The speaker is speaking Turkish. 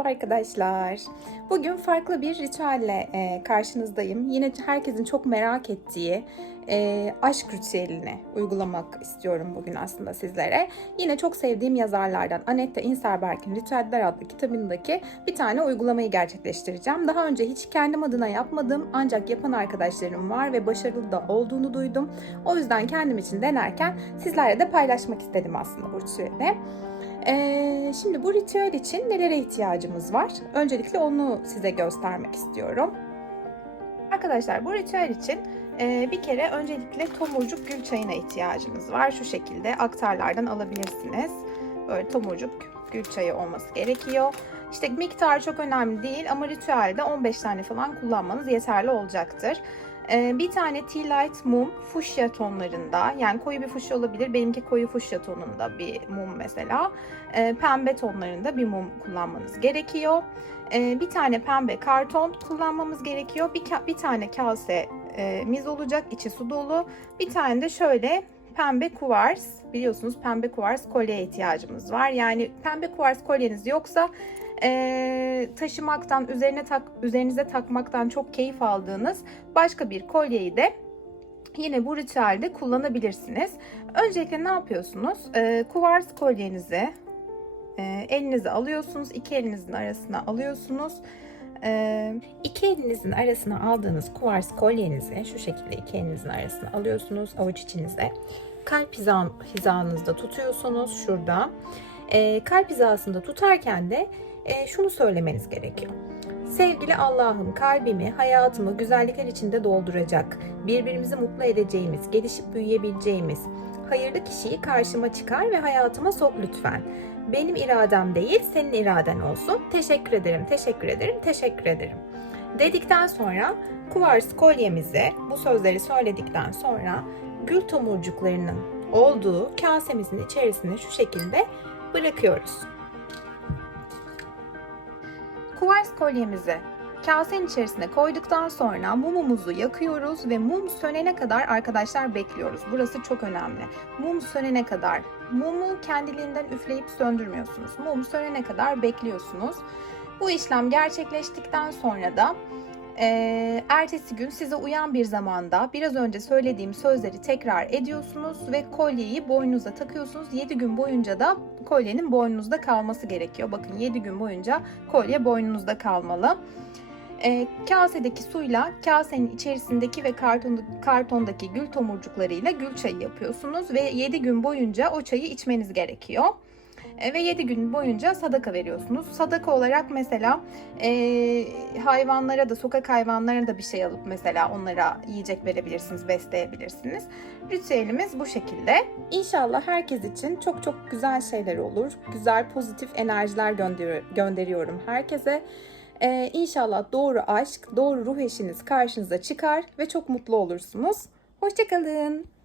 Merhaba arkadaşlar. Bugün farklı bir ritüelle e, karşınızdayım. Yine herkesin çok merak ettiği e, aşk ritüelini uygulamak istiyorum bugün aslında sizlere. Yine çok sevdiğim yazarlardan Anette Inserberg'in Ritüeller adlı kitabındaki bir tane uygulamayı gerçekleştireceğim. Daha önce hiç kendim adına yapmadım ancak yapan arkadaşlarım var ve başarılı da olduğunu duydum. O yüzden kendim için denerken sizlerle de paylaşmak istedim aslında bu ritüeli. Ee, şimdi bu ritüel için nelere ihtiyacımız var? Öncelikle onu size göstermek istiyorum. Arkadaşlar bu ritüel için e, bir kere öncelikle tomurcuk gül çayına ihtiyacımız var. Şu şekilde aktarlardan alabilirsiniz. Böyle tomurcuk gül çayı olması gerekiyor. İşte miktar çok önemli değil ama ritüelde 15 tane falan kullanmanız yeterli olacaktır. Ee, bir tane tea light mum fuşya tonlarında yani koyu bir fuşya olabilir. Benimki koyu fuşya tonunda bir mum mesela. Ee, pembe tonlarında bir mum kullanmanız gerekiyor. Ee, bir tane pembe karton kullanmamız gerekiyor. Bir, bir tane kase e, miz olacak içi su dolu. Bir tane de şöyle pembe kuvars biliyorsunuz pembe kuvars kolyeye ihtiyacımız var. Yani pembe kuvars kolyeniz yoksa e, taşımaktan üzerine tak üzerinize takmaktan çok keyif aldığınız başka bir kolyeyi de yine bu ritüelde kullanabilirsiniz. Öncelikle ne yapıyorsunuz? E, kuvars kolyenizi e, elinize alıyorsunuz. iki elinizin arasına alıyorsunuz. E, iki elinizin arasına aldığınız kuvars kolyenizi şu şekilde iki elinizin arasına alıyorsunuz avuç içinize. Kalp hizan, hizanızda tutuyorsunuz şurada. E, kalp hizasında tutarken de e, şunu söylemeniz gerekiyor. Sevgili Allah'ım kalbimi, hayatımı güzellikler içinde dolduracak, birbirimizi mutlu edeceğimiz, gelişip büyüyebileceğimiz hayırlı kişiyi karşıma çıkar ve hayatıma sok lütfen. Benim iradem değil, senin iraden olsun. Teşekkür ederim, teşekkür ederim, teşekkür ederim. Dedikten sonra kuvars kolyemizi bu sözleri söyledikten sonra gül tomurcuklarının olduğu kasemizin içerisine şu şekilde bırakıyoruz. Kuvars kolyemizi kasenin içerisine koyduktan sonra mumumuzu yakıyoruz ve mum sönene kadar arkadaşlar bekliyoruz. Burası çok önemli. Mum sönene kadar mumu kendiliğinden üfleyip söndürmüyorsunuz. Mum sönene kadar bekliyorsunuz. Bu işlem gerçekleştikten sonra da e, ertesi gün size uyan bir zamanda biraz önce söylediğim sözleri tekrar ediyorsunuz ve kolyeyi boynunuza takıyorsunuz. 7 gün boyunca da kolyenin boynunuzda kalması gerekiyor. Bakın 7 gün boyunca kolye boynunuzda kalmalı. E, kasedeki suyla kasenin içerisindeki ve karton, kartondaki gül tomurcuklarıyla gül çayı yapıyorsunuz ve 7 gün boyunca o çayı içmeniz gerekiyor. Ve 7 gün boyunca sadaka veriyorsunuz. Sadaka olarak mesela e, hayvanlara da sokak hayvanlarına da bir şey alıp mesela onlara yiyecek verebilirsiniz, besleyebilirsiniz. Ritüelimiz bu şekilde. İnşallah herkes için çok çok güzel şeyler olur. Güzel pozitif enerjiler gönder gönderiyorum herkese. Ee, inşallah doğru aşk, doğru ruh eşiniz karşınıza çıkar ve çok mutlu olursunuz. Hoşçakalın.